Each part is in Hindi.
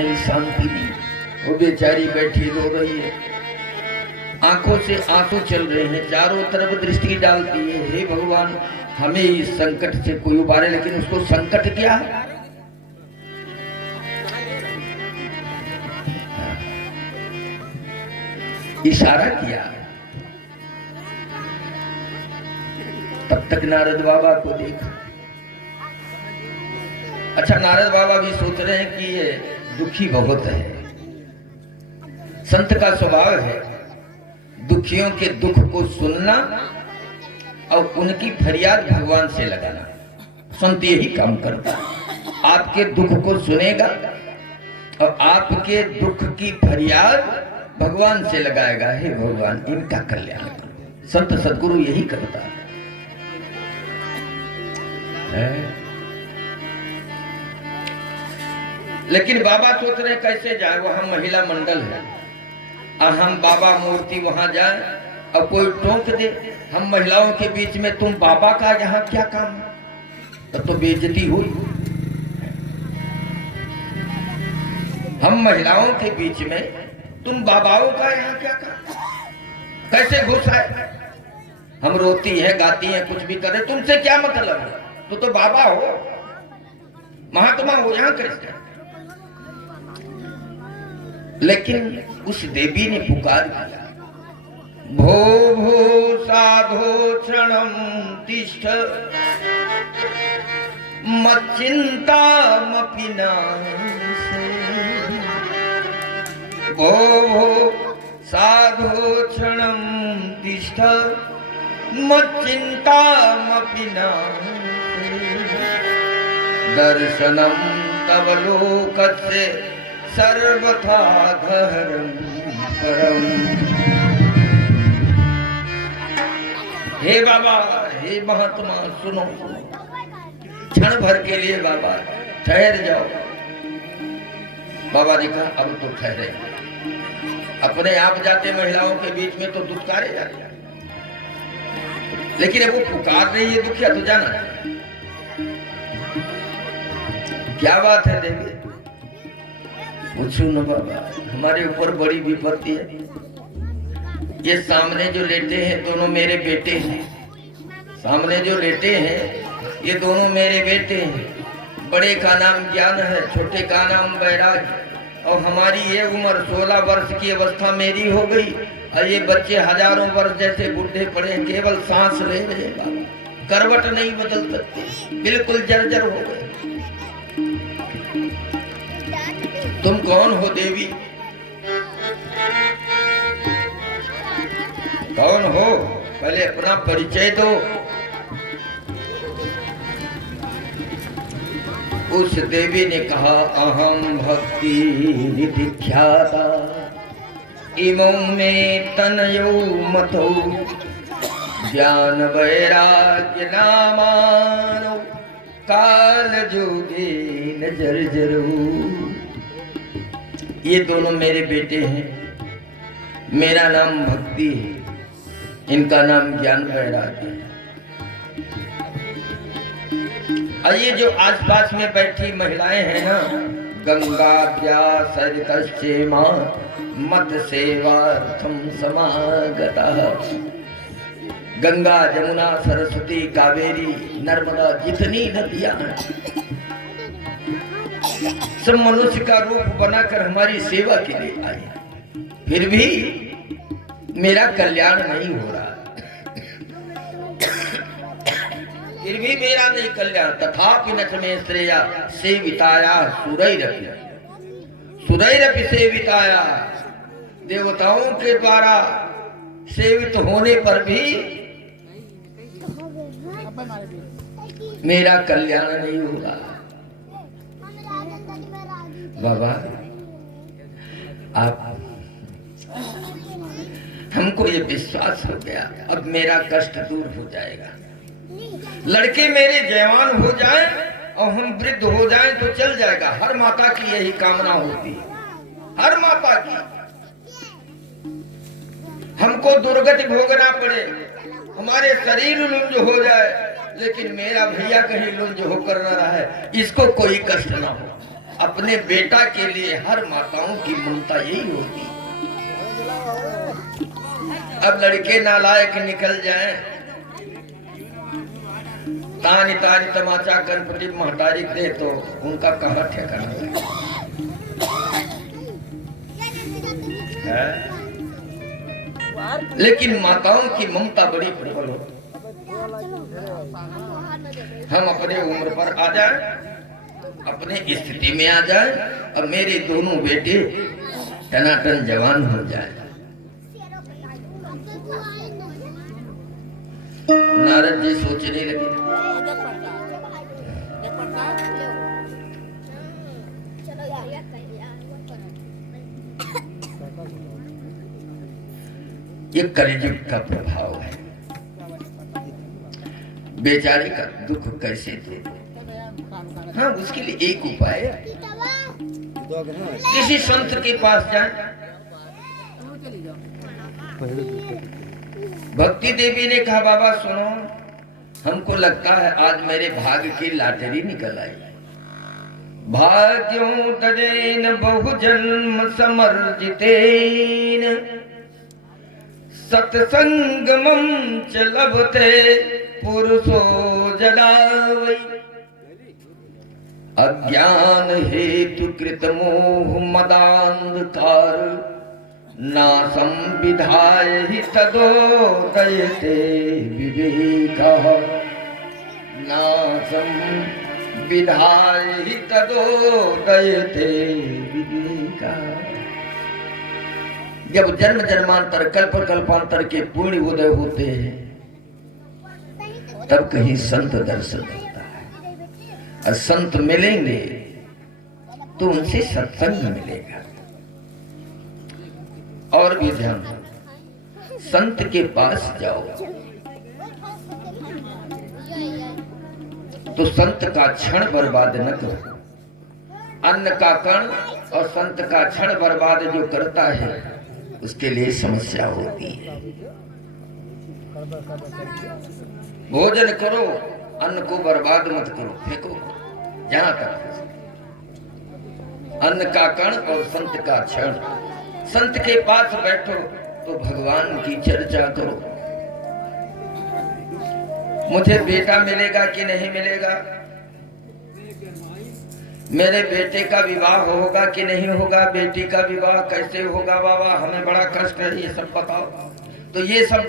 शांति दी। वो बेचारी बैठी रो रही है, आंखों से आंसू चल रहे हैं, चारों तरफ दृष्टि डालती है, हे भगवान हमें इस संकट से कोई उबारे। लेकिन उसको संकट क्या है? इशारा किया। तब तक नारद बाबा को देखा। अच्छा, नारद बाबा भी सोच रहे हैं कि ये दुखी बहुत है। संत का स्वभाव है दुखियों के दुख को सुनना और उनकी फरियाद भगवान से लगाना। संत यही काम करता है, आपके दुख को सुनेगा और आपके दुख की फरियाद भगवान से लगाएगा, हे भगवान इनका कल्याण करो। संत सदगुरु यही करता है। लेकिन बाबा सोच रहे कैसे जाए, वहां महिला मंडल है, हम बाबा मूर्ति वहां जाए और कोई टोक दे हम महिलाओं के बीच में, तुम बाबा का यहाँ क्या काम है? तो बेइज्जती हुई। हम महिलाओं के बीच में, तुम बाबाओं का यहाँ क्या काम? कैसे घुस आए? हम रोती है गाती है कुछ भी करे, तुमसे क्या मतलब है? तो बाबा हो, महात्मा हो, यहाँ कैसे? लेकिन उस देवी ने पुकार किया, भो भो साधो क्षणम तिष्ठ मच्चिंतामपि नासे। भो भो साधो क्षणम तिष्ठ मच्चिंतामपि नासे। दर्शनम तव लोकस्य सर्वथा घरम परम। हे बाबा, हे महात्मा, सुनो, क्षण भर के लिए बाबा ठहर जाओ। बाबा ने कहा अब तो ठहरे। अपने आप जाते महिलाओं के बीच में तो दुत्कारे जाते, लेकिन अब वो पुकार रही है दुखिया तो जाना। क्या बात है देवी? पूछो न बाबा, हमारे ऊपर बड़ी विपत्ति है। ये सामने जो लेटे हैं दोनों मेरे बेटे हैं। सामने जो लेटे हैं ये दोनों मेरे बेटे हैं। बड़े का नाम ज्ञान है, छोटे का नाम वैराग्य। और हमारी ये उम्र 16 वर्ष की अवस्था मेरी हो गई और ये बच्चे हजारों वर्ष जैसे बूढ़े पड़े, केवल सांस ले रहे बाबा, करवट नहीं बदल सकते, बिल्कुल जर्जर हो गए। तुम कौन हो देवी? कौन हो? पहले अपना परिचय दो। उस देवी ने कहा, अहम भक्ति निधिख्याता इमौ में तनयो मतो ज्ञान वैराग्य नामानो काल जोगे न जर्जरो। ये दोनों मेरे बेटे हैं, मेरा नाम भक्ति है, इनका नाम ज्ञान वैराग्य है। और ये जो आसपास में बैठी महिलाएं हैं ना, गंगा व्यास सरितश्चेमा मत सेवार्थम समागतः। गंगा जमुना सरस्वती कावेरी नर्मदा जितनी नदियां हैं सब मनुष्य का रूप बनाकर हमारी सेवा के लिए आई, फिर भी मेरा कल्याण नहीं हो रहा, फिर भी मेरा नहीं कल्याण। तथापि नच में श्रेया सेविताया सुरैरपि, सुरैरपि सेविताया, देवताओं के द्वारा सेवित होने पर भी मेरा कल्याण नहीं हो रहा। बाबा आप, हमको ये विश्वास हो गया अब मेरा कष्ट दूर हो जाएगा। लड़के मेरे जवान हो जाएं और हम वृद्ध हो जाएं तो चल जाएगा। हर माता की यही कामना होती है, हर माता की। हमको दुर्गति भोगना पड़े, हमारे शरीर लुंज हो जाए, लेकिन मेरा भैया कहीं लुंज होकर न रहा है, इसको कोई कष्ट ना हो। अपने बेटा के लिए हर माताओं की ममता यही होती। अब लड़के नालायक निकल जाएं, तानी तानी तमाचा कनपटी महतारी दे तो उनका कहाँ ठिकाना है। लेकिन माताओं की ममता बड़ी प्रबल हो। हम अपने उम्र पर आ जाए, अपने स्थिति में आ जाए और मेरे दोनों बेटे टनाटन जवान हो जाए। नारद जी सोचने लगे, ये कलियुग का प्रभाव है। बेचारे का दुख कैसे दे? हाँ, उसके लिए एक उपाय है, किसी संत के पास जाए। भक्ति देवी ने कहा, बाबा सुनो, हमको लगता है आज मेरे भाग्य की लॉटरी निकल आई। भाग्यों तदेन बहु जन्म समर्जितेन सत्संगमं च लभते पुरुषो जलावै। अज्ञान हेतु कृत मोह मदांधकार नासं विधाय हि तदोदयते विवेकः। नासं विधाय हि तदोदयते विवेकः। जब जन्म जन्मांतर कल्प कल्पांतर के पूर्ण उदय होते हैं तब कहीं संत दर्शन होता है, और संत मिलेंगे तो उनसे सत्संग मिलेगा। और भी ध्यान दो, संत के पास जाओ तो संत का क्षण बर्बाद न करो। अन्न का कण और संत का क्षण बर्बाद जो करता है उसके लिए समस्या होती है। भोजन करो, अन्न को बर्बाद मत करो, फेंको जहां तक। अन्न का कण और संत का क्षण। संत के पास बैठो तो भगवान की चर्चा करो। मुझे बेटा मिलेगा कि नहीं मिलेगा, मेरे बेटे का विवाह होगा कि नहीं होगा, बेटी का विवाह कैसे होगा, बाबा हमें बड़ा कष्ट है, ये सब बताओ। तो ये सब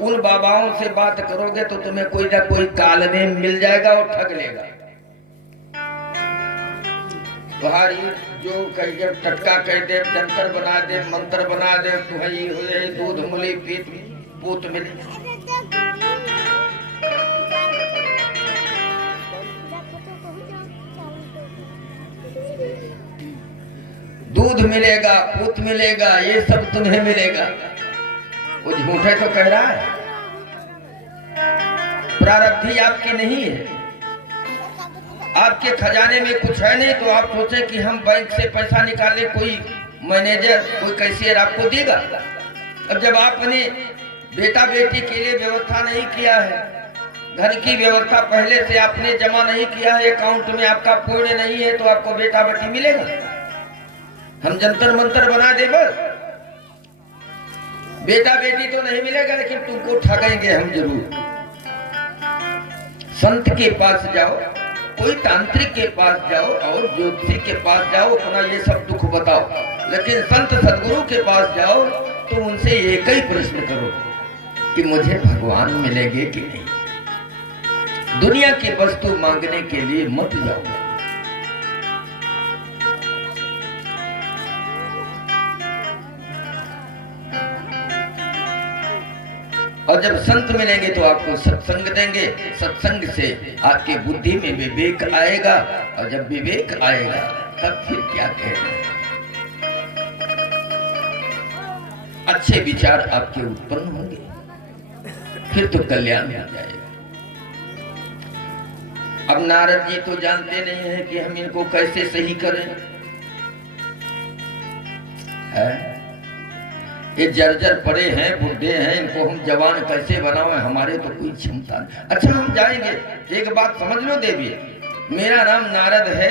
उन बाबाओं से बात करोगे तो तुम्हें कोई ना कोई काल में मिल जाएगा और ठग लेगा। तुम्हारी जो कह दे, टटका कह दे, जंतर बना दे, मंत्र बना दे, तुम्हारी हुए दूध मुली पीत पूत मिले। दूध मिलेगा, पूत मिलेगा, ये सब तुम्हें मिलेगा। वो झूठे तो कह रहा है। प्रारब्धि आपकी नहीं है, आपके खजाने में कुछ है नहीं, तो आप सोचे कि हम बैंक से पैसा निकाले, कोई मैनेजर कोई कैशियर आपको देगा। अब जब आपने बेटा बेटी के लिए व्यवस्था नहीं किया है, धन की व्यवस्था पहले से आपने जमा नहीं किया है, अकाउंट में आपका पूर्ण नहीं है, तो आपको बेटा बेटी मिलेगा। हम जंतर मंतर बना दे बस, बेटा बेटी तो नहीं मिलेगा, लेकिन तुमको ठगेंगे हम जरूर। संत के पास जाओ, कोई तांत्रिक के पास जाओ और ज्योतिषी के पास जाओ, अपना ये सब दुख बताओ। लेकिन संत सदगुरु के पास जाओ तो उनसे एक ही प्रश्न करो कि मुझे भगवान मिलेंगे कि नहीं। दुनिया की वस्तु मांगने के लिए मत जाओ। और जब संत मिलेंगे तो आपको सत्संग देंगे, सत्संग से आपके बुद्धि में विवेक आएगा, और जब विवेक आएगा तब फिर क्या कहना, अच्छे विचार आपके उत्पन्न होंगे, फिर तो कल्याण हो जाएगा। अब नारद जी तो जानते नहीं है कि हम इनको कैसे सही करें, है? ये जर्जर पड़े हैं, बुढ़े हैं, इनको हम जवान कैसे बनाएं, हमारे तो कोई क्षमता नहीं। अच्छा हम जाएंगे, एक बात समझ लो देवी, मेरा नाम नारद है,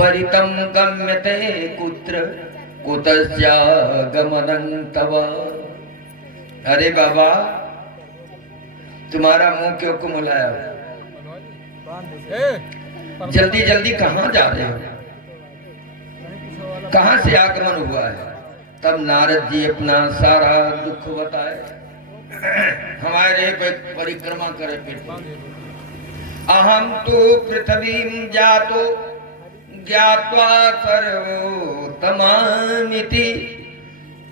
परितं गम्यते कुत्र कुतस्यागमनं तव। अरे बाबा, तुम्हारा मुंह क्यों कुमलाया? जल्दी जल्दी कहाँ जा रहे हो? कहाँ से आगमन हुआ है? तब नारद जी अपना सारा दुख बताए। हमारे परिक्रमा करे फिर। अहम तो पृथ्वीं जातो ज्ञात्वा सर्वोत्तमामिति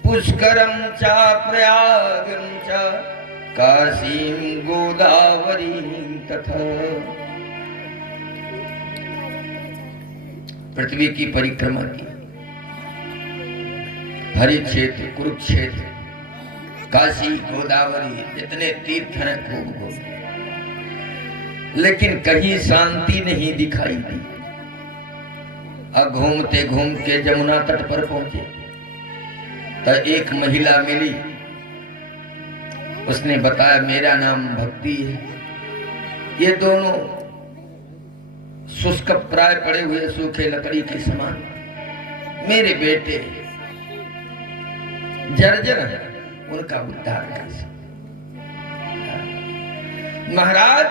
पुष्करं च प्रयागं च काशीं गोदावरीं तथा। पृथ्वी की परिक्रमा की, हरि क्षेत्र, कुरुक्षेत्र, काशी, गोदावरी, जितने तीर्थ हैं खूब घूम, लेकिन कहीं शांति नहीं दिखाई दी। अब घूमते घूमते जमुना तट पर पहुंचे तो एक महिला मिली। उसने बताया मेरा नाम भक्ति है। ये दोनों शुष्क प्राय पड़े हुए सूखे लकड़ी के समान मेरे बेटे जर्जर है, उनका उद्धार कैसे? महाराज,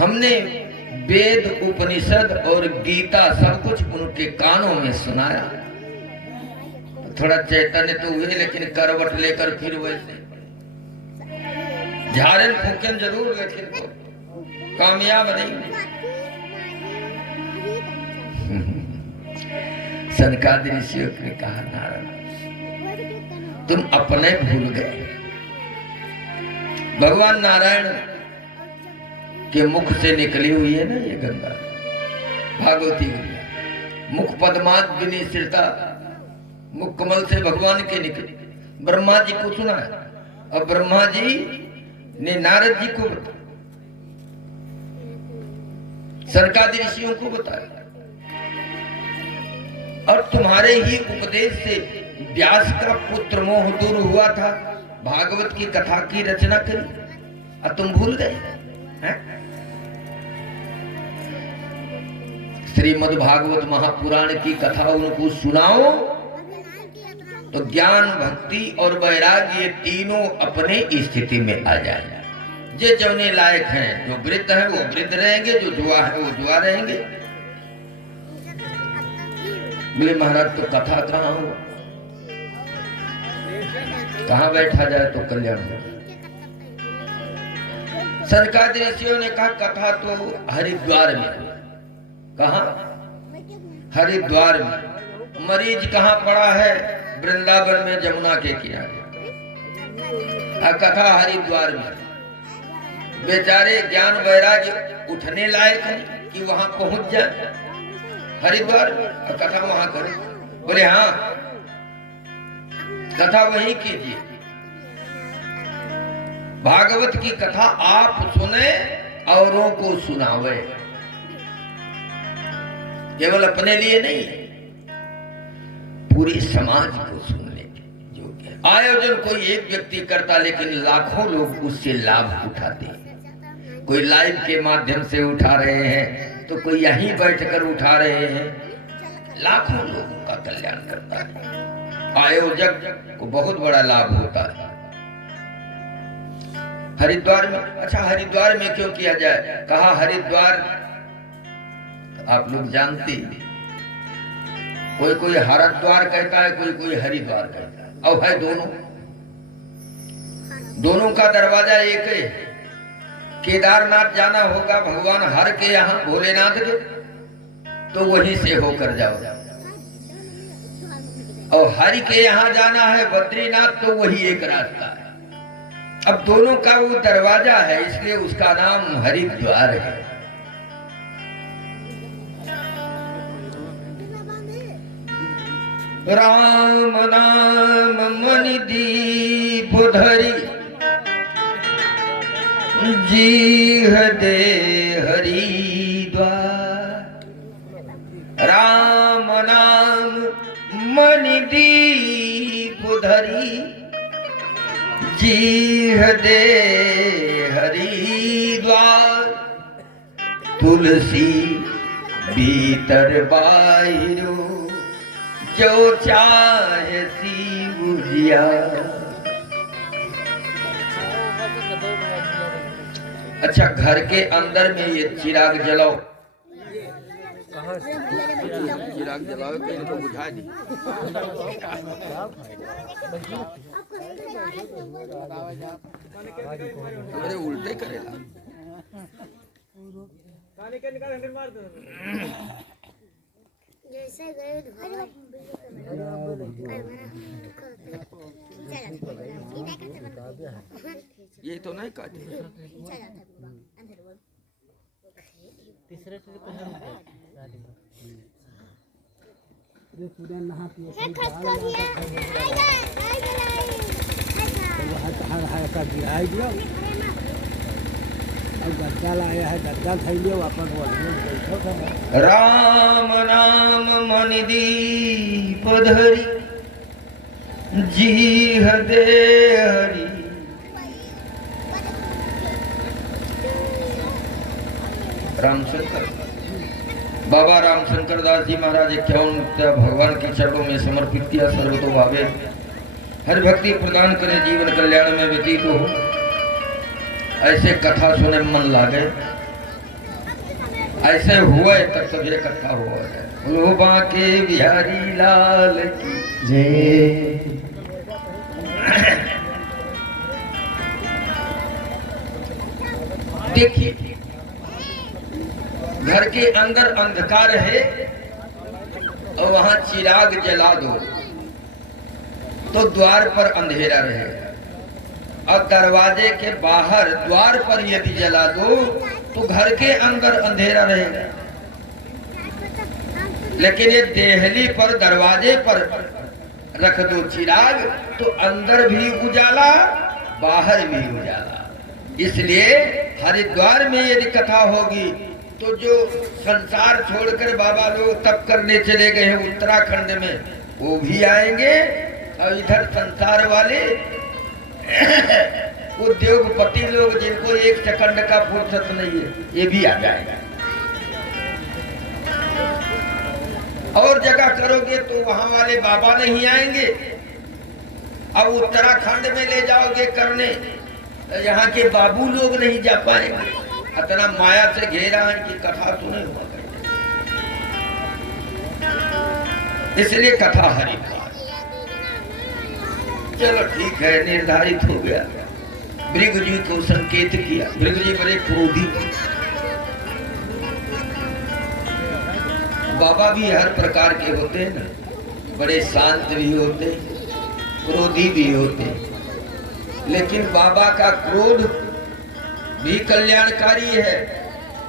हमने वेद, उपनिषद और गीता सब कुछ उनके कानों में सुनाया। थोड़ा चैतन्य तो हुए, लेकिन करवट लेकर फिर वैसे झाड़न फूकन जरूर, लेकिन तो कामयाब नहीं। सनकादि ऋषियों ने कहा नारद, तुम अपने भूल गए। भगवान नारायण के मुख से निकली हुई है ना ये गंगा, भागवती गंगा। मुख पद्माद्विनी श्रिता, मुख कमल से भगवान के निकली। ब्रह्मा जी को सुना है, और ब्रह्मा जी ने नारद जी को बताया, सनकादि ऋषियों को बताया। और तुम्हारे ही उपदेश से व्यास का पुत्र मोह दूर हुआ था, भागवत की कथा की रचना करी, और तुम भूल गए हैं? श्रीमद् भागवत महापुराण की कथा उनको सुनाओ तो ज्ञान, भक्ति और वैराग्य ये तीनों अपने स्थिति में आ जाए। जे जौने लायक हैं, जो वृद्ध हैं वो वृद्ध रहेंगे, जो जुआ है वो जुआ रहेंगे। बोले महाराज तो कथा कहाँ हो, कहाँ बैठा जाए तो कल्याण हो? सनकादि ऋषियों ने कहा कथा तो हरिद्वार में। कहाँ? हरिद्वार में। मरीज कहाँ पड़ा है? वृंदावन में, जमुना के किनारे। कथा हरिद्वार में। बेचारे ज्ञान वैराग्य उठने लायक है कि वहां पहुंच जाए हरिद्वार, और कथा वहां करें। बोले हाँ, कथा वहीं कीजिए। भागवत की कथा आप सुने, औरों को सुनावे, केवल अपने लिए नहीं, पूरे समाज को सुनने के योग्य। आयोजन कोई एक व्यक्ति करता, लेकिन लाखों लोग उससे लाभ उठाते हैं। कोई लाइव के माध्यम से उठा रहे हैं, तो कोई यहीं बैठकर उठा रहे हैं। लाखों लोगों का कल्याण करता है। आयोजक को बहुत बड़ा लाभ होता है। हरिद्वार में, अच्छा हरिद्वार में क्यों किया जाए? कहा हरिद्वार आप लोग जानते, कोई कोई हरिद्वार कहता है, कोई कोई हरिद्वार कहता है, और है दोनों का दरवाजा एक है। केदारनाथ जाना होगा भगवान हर के यहाँ, भोलेनाथ के, तो वहीं से होकर जाओ। और हरि के यहाँ जाना है बद्रीनाथ, तो वही एक रास्ता है। अब दोनों का वो दरवाजा है, इसलिए उसका नाम हरिद्वार है। राम नाम मनि दीप धरि जीह दे हरिद्वार। राम नाम मनि दीप धरि जीह दे हरिद्वार। तुलसी भीतर बाहिरो जो चाहे सी बुझिया। अच्छा, घर के अंदर में ये चिराग जलाओ, चिराग जलाओ कि इनको बुझा दी। अरे उल्टे करेला। ये तो नहीं काटे। राम नाम मन दीप धरी जी हदे हरि। रामशंकर बाबा रामशंकर दास जी महाराज 51 भगवान के चरणों में समर्पित किया। सर्वतो भावे हर भक्ति प्रदान करे, जीवन कल्याण में व्यतीत हो। ऐसे कथा सुने मन लागे, ऐसे हुए तब सब ये कथा हुआ है। बोलो बांके बिहारी लाल की जय। देखिए, घर के अंदर अंधकार है और वहां चिराग जला दो तो द्वार पर अंधेरा रहेगा, और दरवाजे के बाहर द्वार पर यदि जला दो तो घर के अंदर अंधेरा रहेगा। लेकिन ये देहली पर दरवाजे पर रख दो चिराग तो अंदर भी उजाला बाहर भी उजाला। इसलिए हरिद्वार में यदि कथा होगी तो जो संसार छोड़कर बाबा लोग तप करने चले गए हैं उत्तराखंड में, वो भी आएंगे, और इधर संसार वाले उद्योगपति लोग जिनको एक सेकंड का फुर्सत नहीं है, ये भी आ जाएगा। और जगह करोगे तो वहां वाले बाबा नहीं आएंगे। अब उत्तराखंड में ले जाओगे करने, यहाँ के बाबू लोग नहीं जा पाएंगे। इतना माया से घेरा है कि कथा तो नहीं हुआ। इसलिए कथा हरिद्वार। चलो ठीक है, निर्धारित हो गया। भृगु जी को संकेत किया। भृगु जी बड़े क्रोधी, बाबा भी हर प्रकार के होते हैं ना, बड़े शांत भी होते, क्रोधी भी होते, लेकिन बाबा का क्रोध भी कल्याणकारी है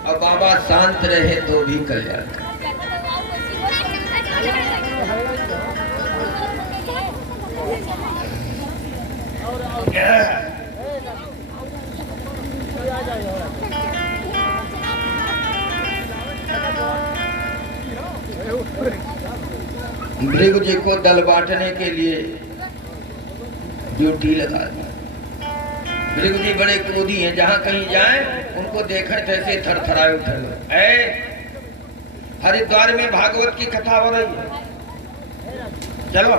और बाबा शांत रहे तो भी कल्याणकारी। भृगु जी को दल बांटने के लिए ड्यूटी लगा दी। भृगु जी बड़े क्रोधी हैं, जहां कहीं जाएं उनको देखने जैसे थरथराए उठे। हरिद्वार में भागवत की कथा हो रही है, चलो।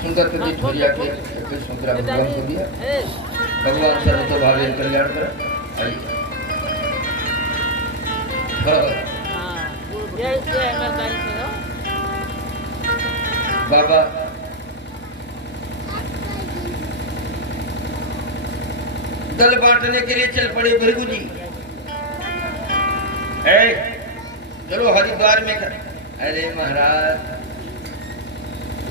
सुंदर जी ठोरिया के सुंदरा भगवान को दिया। भगवान सर्वतो भावे कल्याण करा। बाबा दल बांटने के लिए चल पड़े भृगु जी। चलो हरिद्वार में अरे महाराज,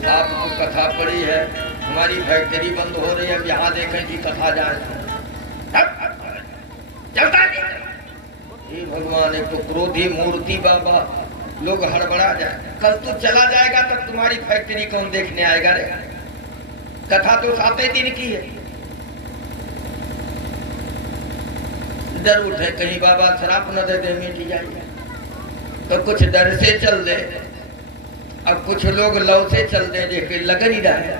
आपको कथा पड़ी है, हमारी फैक्ट्री बंद हो रही है, अब यहाँ देखें कि कथा जाए चलता नहीं। भगवान, एक तो क्रोधी मूर्ति बाबा, लोग हड़बड़ा जाए। कल तू चला जाएगा तब तुम्हारी फैक्ट्री कौन देखने आएगा रे? कथा तो 7 दिन की है। डर उठे कहीं बाबा शराब न दे दे, मिट जाएगा, तो कुछ डर से चल दे। अब कुछ लोग लव से चलते देखे लग नहीं रहा है,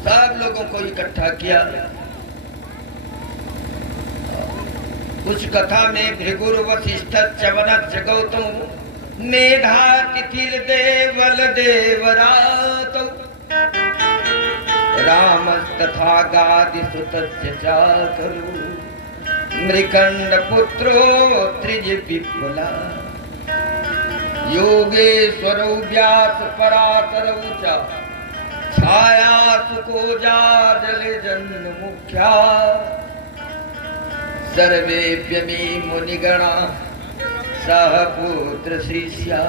सब लोगों को इकट्ठा किया। उस कथा में भृगुर वशिष्ठ च्यवनच्च गौतम मेधा तिथिर देवल देवरातौ रामस्तथा गादिसुतस्य चाकरु मृकंड पुत्रो त्रिज विपुला योगेश्वरौ व्यास पराशरौ च छाया सुकोजा जल जन्म मुख्या सर्वेभ्यमी मुनिगणा सह पुत्र शिष्या।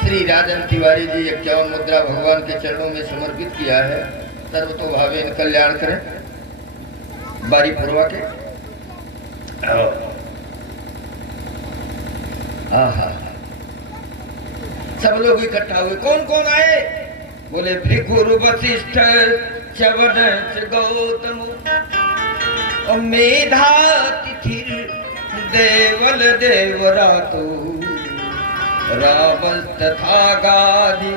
श्री राजन तिवारी जी 51 मुद्रा भगवान के चरणों में समर्पित किया है। सर्वतो भावेन कल्याण करें। बारी पूर्वा के आहा सब लोग इकट्ठा हुए। कौन कौन आए? बोले भृगुर वशिष्ठ च्यवनच्च गौतम और मेधा तिथिर देवल देवरातो रामस्तथा गादि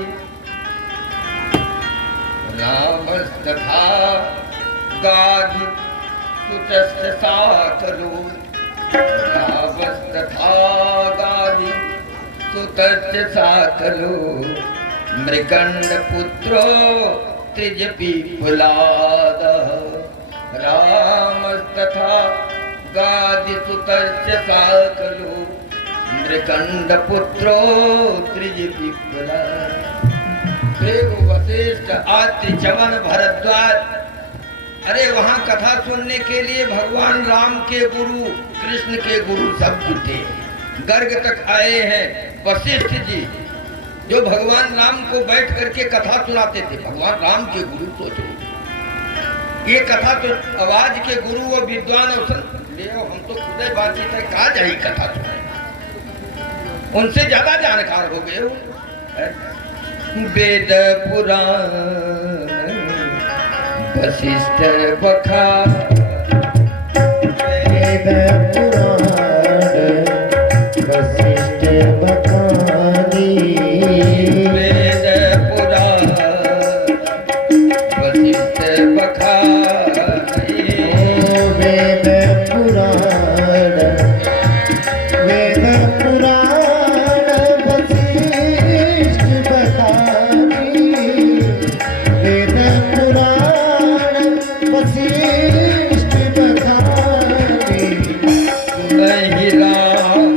सुतस्य साकरो रामस्तथा गादि सुतस्य साकरो मृकंड पुत्रो त्रिज पिप्पलाद रामस्तथा गादि सुतस्य साकरो मृकंड पुत्रो त्रिज पिप्पलाद। वशिष्ठ आत्रि च्यवन भरद्वाज, अरे वहां कथा सुनने के लिए भगवान राम के गुरु कृष्ण के गुरु सब जुटे गर्ग तक आए हैं। वशिष्ठ जी जो भगवान राम को बैठ करके कथा सुनाते थे, भगवान राम के गुरु सोचो ये कथा तो आवाज के गुरु और विद्वान और हम तो खुद बातचीत है, कहा जाए कथा सुनाए, उनसे ज्यादा जानकार हो गए। वेद पुराण वशिष्ठ बखान वेद पुराण वशिष्ठ बखानी वेद पुराण वशिष्ठ बखानी वेद पुराण वशिष्ठ बखानी वेद पुराण वशिष्ठ बखानी नहीं राम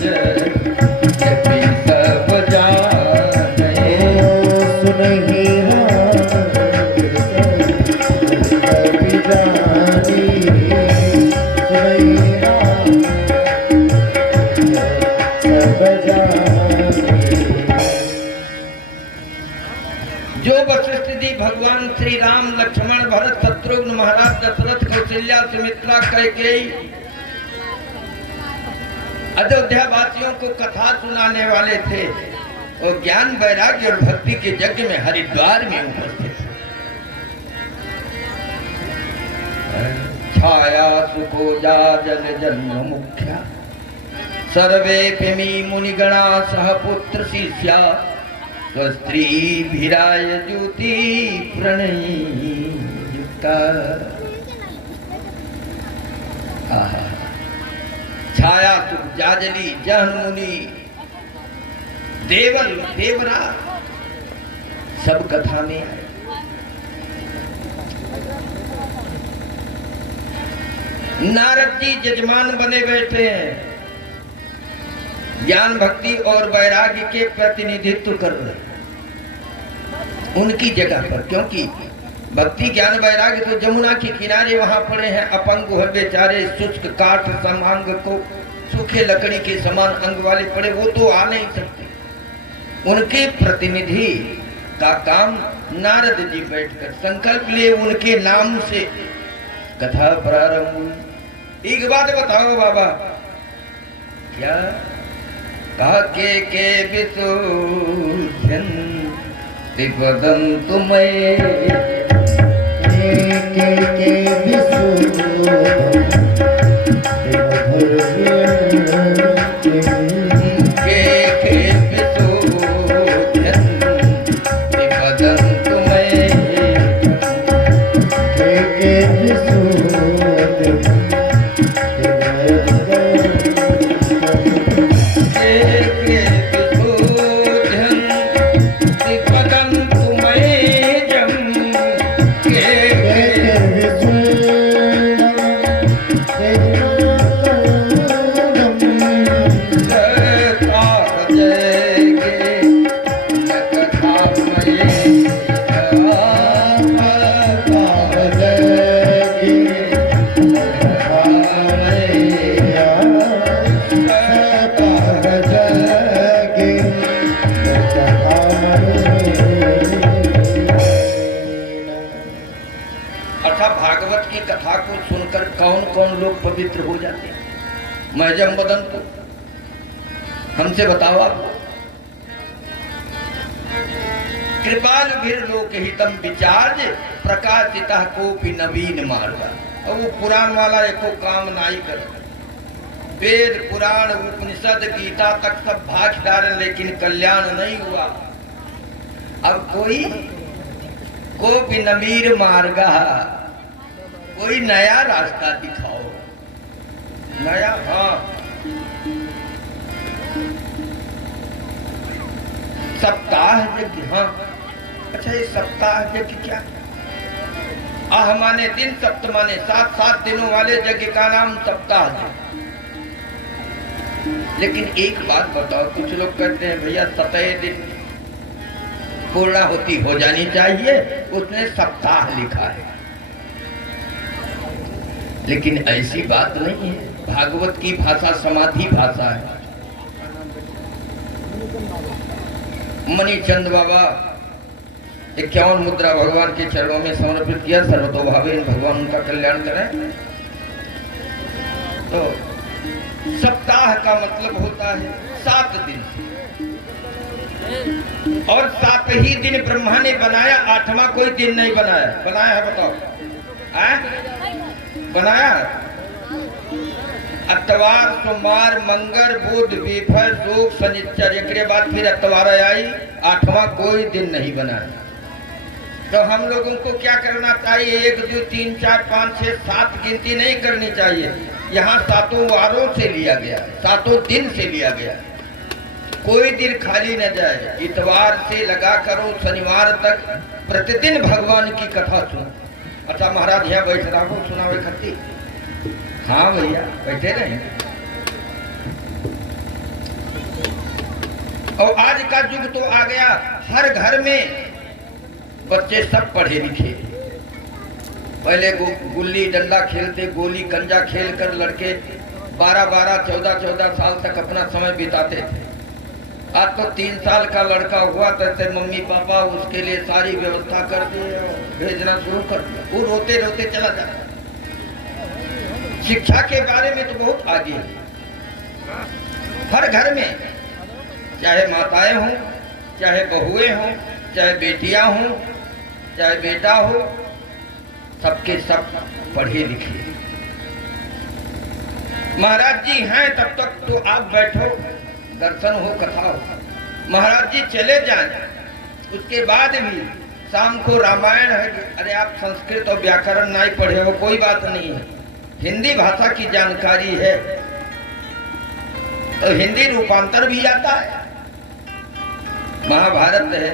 जपि सब जाने सुनहि राम जपि जानी सुनहि राम सब जानी। जो वशिष्ठ जी भगवान श्री राम लक्ष्मण भरत शत्रुघ्न महाराज दशरथ कौशल्या सुमित्रा कैकेयी अयोध्या वासियों को कथा सुनाने वाले थे और ज्ञान वैराग्य और भक्ति के यज्ञ में हरिद्वार में उपस्थित छाया सुकोजा जल जन्म मुख्या सर्वे पिमी मुनिगणा सह पुत्र शिष्या स्वस्त्री भिराय ज्योति प्रणयी युक्ता। छाया सुख जाजली जहन मुनि देवल देवरा सब कथा में आए। नारद जी जजमान बने बैठे हैं, ज्ञान भक्ति और वैराग्य के प्रतिनिधित्व कर रहे उनकी जगह पर, क्योंकि भक्ति ज्ञान वैराग्य तो जमुना के किनारे वहां पड़े हैं। अपंग है बेचारे, शुष्क काठ समांग को सूखे लकड़ी के समान अंग वाले पड़े, वो तो आ नहीं सकते। उनके प्रतिनिधि का काम नारद जी बैठकर संकल्प लिए उनके नाम से कथा प्रारंभ हुई। एक बात बताओ बाबा, क्या कहा के विशोधन विपदं तुम्हें के विशुद्ध भागवत की कथा को सुनकर कौन कौन लोग पवित्र हो जाते हैं? मैं जब बदन को हमसे बताओ आप। कृपाल भीर लोक हितम विचार्ज प्रकाशिता कोपि नवीन मार्ग। और वो पुराण वाला एको काम नहीं कर। वेद पुराण उपनिषद गीता तक सब भागीदार, लेकिन कल्याण नहीं हुआ। अब कोपि नवीन मार्ग, कोई नया रास्ता दिखाओ। नया, हाँ, सप्ताह यज्ञ। हाँ, अच्छा, ये सप्ताह यज्ञ क्या? आह माने दिन, सप्त माने 7 दिनों वाले यज्ञ का नाम सप्ताह है। लेकिन एक बात बताओ, कुछ लोग कहते हैं भैया 27 दिन पूर्णाहुति हो जानी चाहिए, उसने सप्ताह लिखा है। लेकिन ऐसी बात नहीं है। भागवत की भाषा समाधि भाषा है। मणिचंद बाबा 51 मुद्रा भगवान के चरणों में समर्पित किया। सर्वतोभावेन भगवान उनका कल्याण करें। तो सप्ताह का मतलब होता है 7 दिन, और 7 ही दिन ब्रह्मा ने बनाया, 8वां कोई दिन नहीं बनाया। बनाया है? बताओ, बनाया? अतवार, सोमवार, मंगर, बुध, वीफर, शुक्र, शनिचर, एक बाद फिर अतवार आई। 8वां कोई दिन नहीं बनाया। तो हम लोगों को क्या करना चाहिए? 1 2 3 4 5 6 7 गिनती नहीं करनी चाहिए। यहाँ 7 वारों से लिया गया, 7 दिन से लिया गया। कोई दिन खाली न जाए। इतवार से लगा करो शनिवार तक प्रतिदिन भगवान की कथा सुनो। अच्छा महाराज यहाँ बैठ रहा हो, सुनावे खत्ती? हाँ भैया, बैठे रहे। और आज का युग तो आ गया, हर घर में बच्चे सब पढ़े लिखे। पहले गुल्ली डंडा खेलते, गोली कंजा खेल कर लड़के 12 14 साल तक अपना समय बिताते थे। आज तो 3 साल का लड़का हुआ तो मम्मी पापा उसके लिए सारी व्यवस्था कर दिए, भेजना शुरू कर दिया। वो रोते रोते चला जाता। शिक्षा के बारे में तो बहुत आगे है। हर घर में, चाहे माताएं हों, चाहे बहुएं हों, चाहे बेटियां हों, चाहे बेटा हो, सबके सब पढ़े लिखे। महाराज जी हैं तब तक तो आप बैठो, दर्शन हो, कथा हो। महाराज जी चले जाएं, उसके बाद भी शाम को रामायण है। अरे आप संस्कृत और व्याकरण नहीं पढ़े हो, कोई बात नहीं है। हिंदी भाषा की जानकारी है तो हिंदी रूपांतर भी आता है। महाभारत है,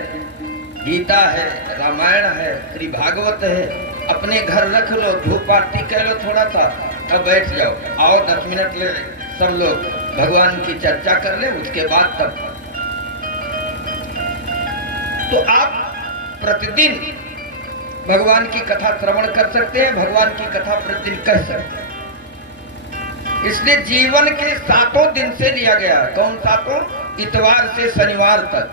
गीता है, रामायण है, श्री भागवत है। अपने घर रख लो, धूप आरती कर लो थोड़ा सा, तब बैठ जाओ। आओ 10 मिनट ले सब लोग भगवान की चर्चा कर ले, उसके बाद तब। तो आप प्रतिदिन भगवान की कथा श्रवण कर सकते हैं, भगवान की कथा प्रतिदिन कह सकते हैं। इसलिए जीवन के 7 दिन से लिया गया। कौन 7? इतवार से शनिवार तक।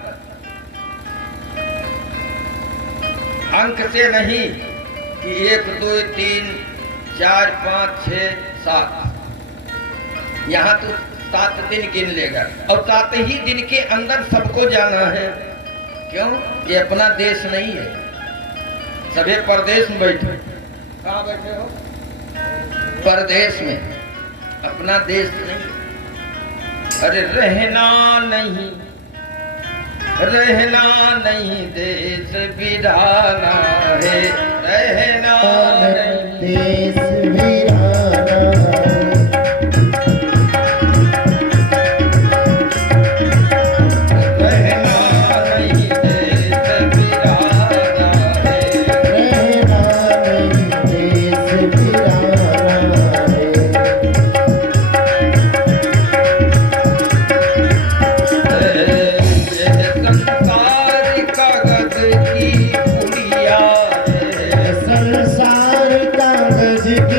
अंक से नहीं कि 1 2 3 4 5 6 7। यहाँ तो 7 दिन गिन लेगा, और 7 ही दिन के अंदर सबको जाना है। क्यों? ये अपना देश नहीं है, सभी परदेश में बैठे। कहाँ बैठे हो? परदेश में, अपना देश नहीं। अरे रहना नहीं, रहना नहीं देश बिराना है, रहना नहीं देश वीराना रहना नहीं देश बिराना है, रहना नहीं देश वीराना यह संसार कागज की पुड़िया है, संसार कागज की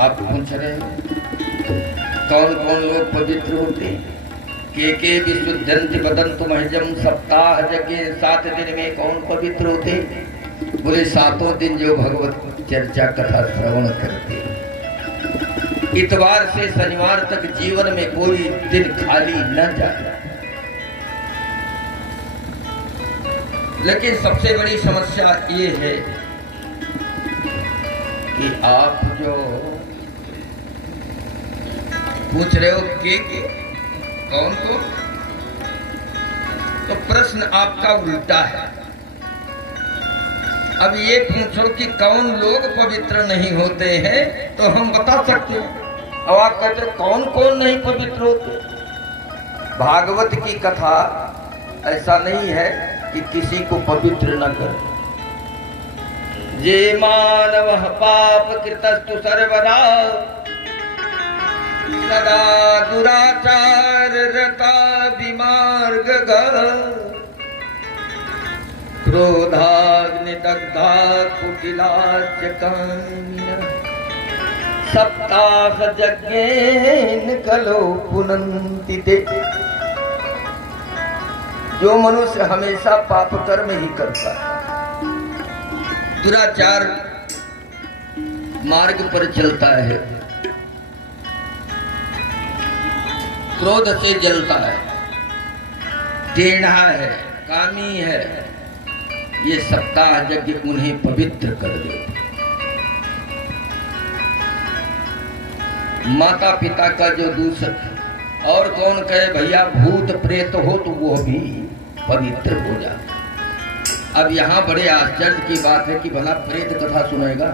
आप पूछ रहे हैं कौन कौन लोग पवित्र होते हैं? के विशुद्धंति वदन्तु महजम, सप्ताह यज्ञ 7 दिन में कौन पवित्र होते? बोले 7 दिन जो भगवत चर्चा कथा श्रवण करते, इतवार से शनिवार तक जीवन में कोई दिन खाली न जाए। लेकिन सबसे बड़ी समस्या ये है कि आप जो पूछ रहे हो के कौन को, तो प्रश्न आपका उल्टा है। अब ये पूछो कि कौन लोग पवित्र नहीं होते हैं, तो हम बता सकते हैं। अब आप कहते हो कौन कौन नहीं पवित्र होते? भागवत की कथा ऐसा नहीं है कि किसी को पवित्र न करे। जे मानव पाप कृतस्तु सर्वदा सदा दुराचार रता विमार्ग क्रोधाग्निदग्धा कुटिलाच कामिनः सप्ताह यज्ञेन कलो पुनन्ति ते। जो मनुष्य हमेशा पाप कर्म ही करता है, दुराचार मार्ग पर चलता है, क्रोध से जलता है, टेढ़ा है, कामी है, ये सप्ताह यज्ञ उन्हें पवित्र कर दे। माता पिता का जो दूसरा और कौन कहे भैया भूत प्रेत हो तो वो भी पवित्र हो जाए। अब यहाँ बड़े आश्चर्य की बात है कि भला प्रेत कथा सुनेगा?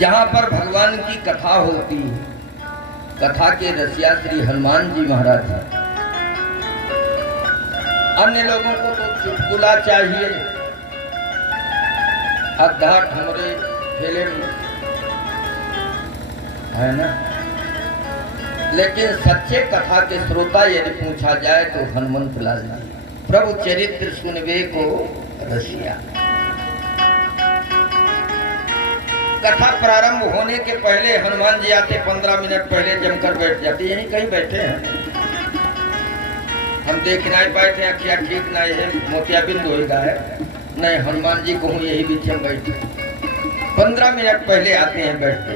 जहाँ पर भगवान की कथा होती, कथा के रसिया श्री हनुमान जी महाराज हैं। अन्य लोगों को तो चुटकुला चाहिए, अद्धाट हमरे फिल्म है ना, लेकिन सच्चे कथा के श्रोता यदि पूछा जाए तो हनुमंत लाल जी, प्रभु चरित्र सुनवे को रसिया। कथा प्रारंभ होने के पहले हनुमान जी आते, 15 मिनट पहले जमकर बैठ जाते, यहीं कहीं बैठे हैं। हम देख नहीं पाए थे, अखिया ठीक नहीं है, मोतियाबिंद होगा है नहीं, हनुमान जी को हूँ यही बीच में बैठे, 15 मिनट पहले आते हैं बैठते।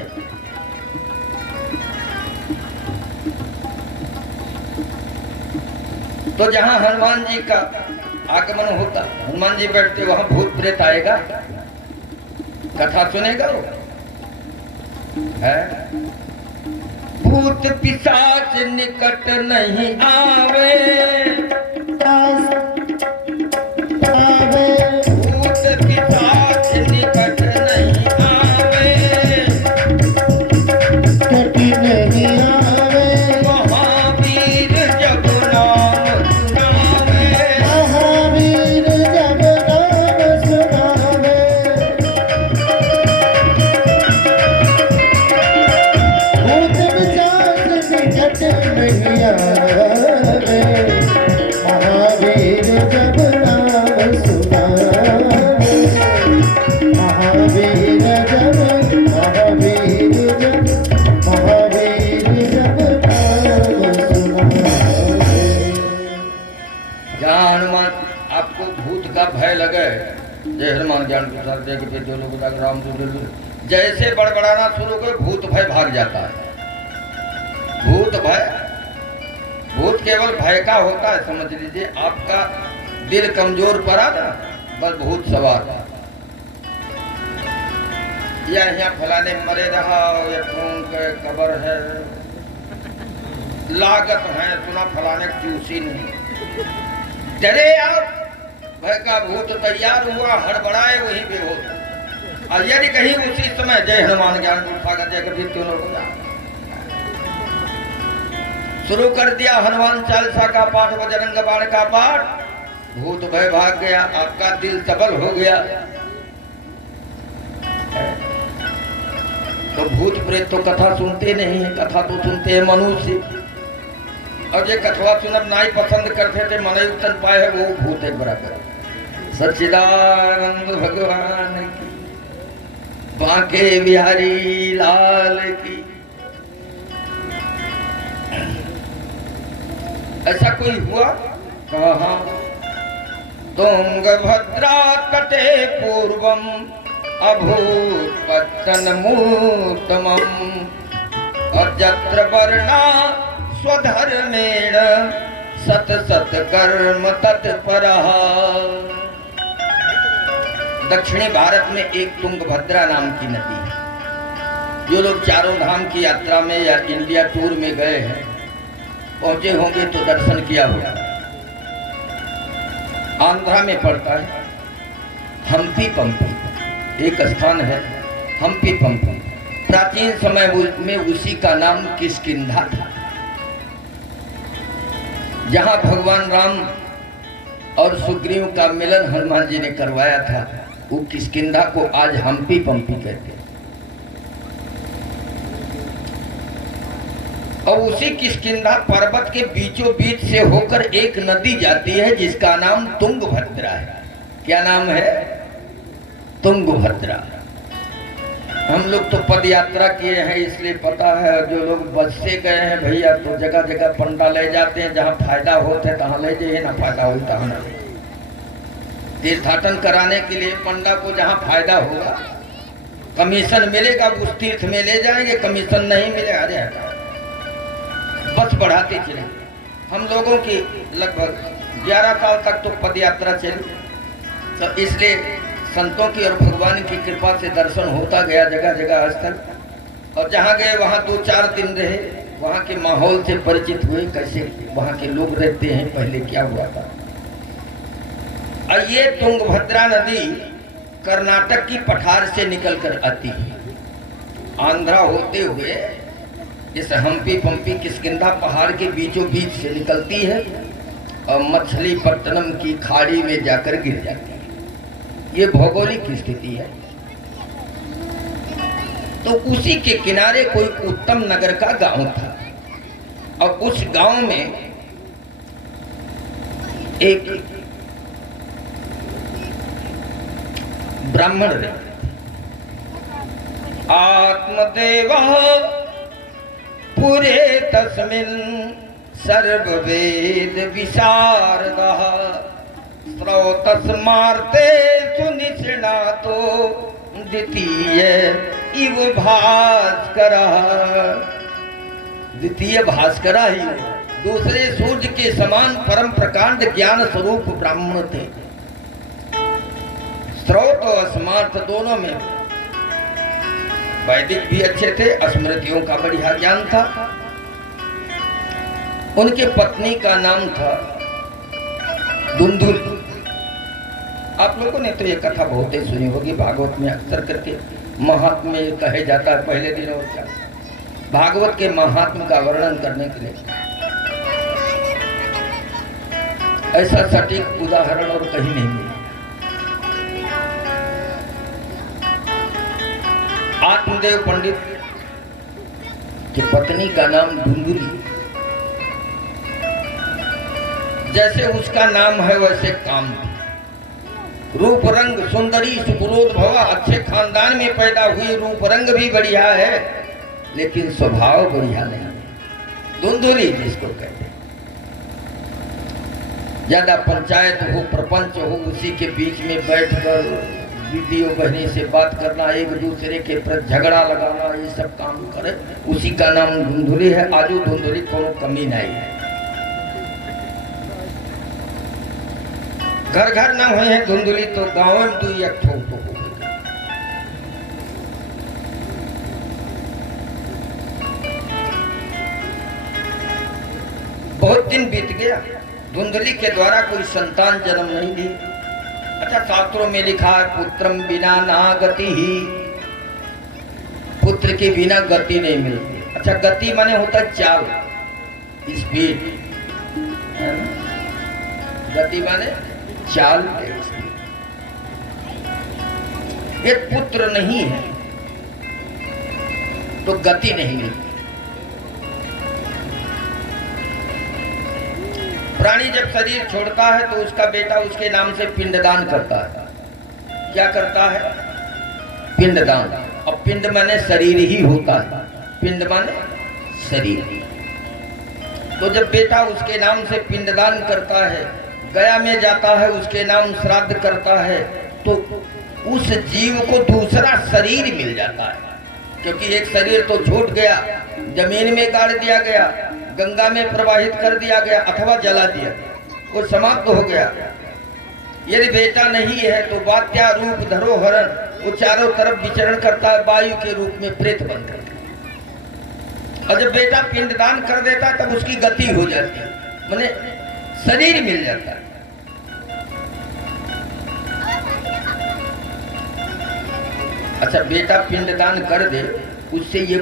तो जहां हनुमान जी का आगमन होता, हनुमान जी बैठते, वहां भूत प्रेत आएगा, कथा सुनेगा वो है। भूत पिशाच निकट नहीं आवे, भूत पिशाच निकट नहीं आवे, नहीं आवे, महावीर जब नाम सुनावे, महावीर जब नाम सुनावे, भूत पिशाच निकट नहीं आवे, महावीर जब नाम सुनावे, महावीर जब महावीर जब महावीर जब नाम सुनावे। जहाँ हनुमान आपको भूत का भय लगे, जय हनुमान ज्ञान प्रसाद जय के जो लोग राम जैसे बड़बड़ाना शुरू कर, भूत भय भाग जाता है। भूत भय, भूत केवल भय का होता है, समझ लीजिए। आपका दिल कमजोर पड़ा ना, बस भूत सवार, या यहाँ फलाने मरे रहा, या खून के कबर है, लागत है, सुना फलाने चूसी नहीं, डरे आप, भय का भूत तैयार हुआ, हड़बड़ाए, वही बेहोश। और यदि कहीं उसी समय जय हनुमान ज्ञान गुरु जय कबीर क्यों न शुरू कर दिया हनुमान चालीसा का पाठ, बजरंग बाण का पाठ, भूत भय भाग गया, आपका दिल सबल हो गया। तो भूत प्रेत तो कथा सुनते नहीं है, कथा तो सुनते हैं मनुष्य। और जो कथवा सुनब नहीं पसंद करते थे, मन उतन पाए है, वो भूत है बराबर। सच्चिदानंद भगवान की, बांके बिहारी लाल की। ऐसा कोई हुआ? कहा तुंगभद्रा तटे पूर्वम अभूत पत्तनमूतमं अजत्र वर्णा स्वधर्मेण सत सत कर्म तत्परः। दक्षिणी भारत में एक तुंगभद्रा नाम की नदी है। जो लोग चारों धाम की यात्रा में या इंडिया टूर में गए हैं, पहुंचे होंगे तो दर्शन किया होगा। आंध्रा में पड़ता है हम्पी पंपी, एक स्थान है हम्पी पंपी। प्राचीन समय में उसी का नाम किष्किंधा था। जहां भगवान राम और सुग्रीव का मिलन हनुमान जी ने करवाया था, वो किष्किंधा को आज हम्पी पंपी कहते हैं। और उसी किष्किंधा पर्वत के बीचों बीच से होकर एक नदी जाती है जिसका नाम तुंगभद्रा है। क्या नाम है? तुंगभद्रा। हम लोग तो पद यात्रा किए हैं इसलिए पता है। जो लोग बस से गए हैं भैया तो जगह जगह पंडा ले जाते हैं, जहाँ फायदा होता है तहाँ ले जाइए, ना फायदा हो तहाँ ना। तीर्थाटन कराने के लिए पंडा को जहाँ फायदा होगा, कमीशन मिलेगा उस तीर्थ में ले जाएंगे, कमीशन नहीं मिले आ जाएगा। बस बढ़ाते चले। हम लोगों की लगभग 11 साल तक तो पद यात्रा चली, तो इसलिए संतों की और भगवान की कृपा से दर्शन होता गया जगह जगह स्थल। और जहाँ गए वहाँ 2-4 दिन रहे, वहाँ के माहौल से परिचित हुए, कैसे वहाँ के लोग रहते हैं, पहले क्या हुआ था। और ये तुंगभद्रा नदी कर्नाटक की पठार से निकलकर आती है, आंध्रा होते हुए इस हम्पी पंपी किष्किंधा पहाड़ के बीचों बीच से निकलती है और मछलीपट्टनम की खाड़ी में जाकर गिर जाती है। ये भौगोलिक स्थिति है। तो उसी के किनारे कोई उत्तम नगर का गांव था और उस गांव में एक ब्राह्मण रहे। आत्मदेव पुरे तस्मिन् सर्ववेद विशारदः स्रोतस्मार्ते सुनिष्णातो द्वितीय इव भास्करः। द्वितीय भास्कर ही दूसरे सूर्य के समान परम प्रकांड ज्ञान स्वरूप ब्राह्मण थे। स्रोत और स्मार्थ दोनों में वैदिक भी अच्छे थे, स्मृतियों का बढ़िया ज्ञान था। उनके पत्नी का नाम था धुंधुल। आप लोगों ने तो ये कथा बहुत ही सुनी होगी, भागवत में अक्सर करके महात्म्य में कहे जाता है। पहले दिनों का भागवत के महात्म्य का वर्णन करने के लिए ऐसा सटीक उदाहरण और कहीं नहीं मिला। आत्मदेव पंडित की पत्नी का नाम धुंधुली। जैसे उसका नाम है वैसे काम थी। रूप रंग सुंदरी सुपुरोध भवा, अच्छे खानदान में पैदा हुई, रूप रंग भी बढ़िया है लेकिन स्वभाव बढ़िया नहीं। धुंधुली जिसको कहते हैं। ज्यादा पंचायत हो, प्रपंच हो, उसी के बीच में बैठकर दीदियों बहनी से बात करना, एक दूसरे के प्रति झगड़ा लगाना, ये सब काम करे, उसी का नाम धुंधुली है। आजू धुंधुली कोनो कमी नहीं है। घर घर ना हुए हैं धुंधुली तो गाँव में 2 ठो तो हो। बहुत दिन बीत गया, धुंधुली के द्वारा कोई संतान जन्म नहीं ली। अच्छा, शास्त्रों में लिखा है पुत्रम बिना ना गति ही, पुत्र के बिना गति नहीं मिलती। अच्छा, गति माने होता है चाल, स्पीड। गति माने चाल। ये पुत्र नहीं है तो गति नहीं मिलती। प्राणी जब शरीर छोड़ता है तो उसका बेटा उसके नाम से पिंडदान करता है। क्या करता है? पिंडदान। और पिंड माने शरीर ही होता है, पिंड माने शरीर। तो जब बेटा उसके नाम से पिंडदान करता है, गया में जाता है, उसके नाम श्राद्ध करता है, तो उस जीव को दूसरा शरीर मिल जाता है। क्योंकि एक शरीर तो छूट गया, जमीन में गाड़ दिया गया, गंगा में प्रवाहित कर दिया गया अथवा जला दिया, वो समाप्त हो गया। यदि बेटा नहीं है तो वात्या रूप धरोहरण, वो चारों तरफ विचरण करता है वायु के रूप में प्रेत बनकर। और जब बेटा पिंडदान कर देता है तब उसकी गति हो जाती है, माने शरीर मिल जाता है। अच्छा, बेटा पिंडदान कर दे, उससे ये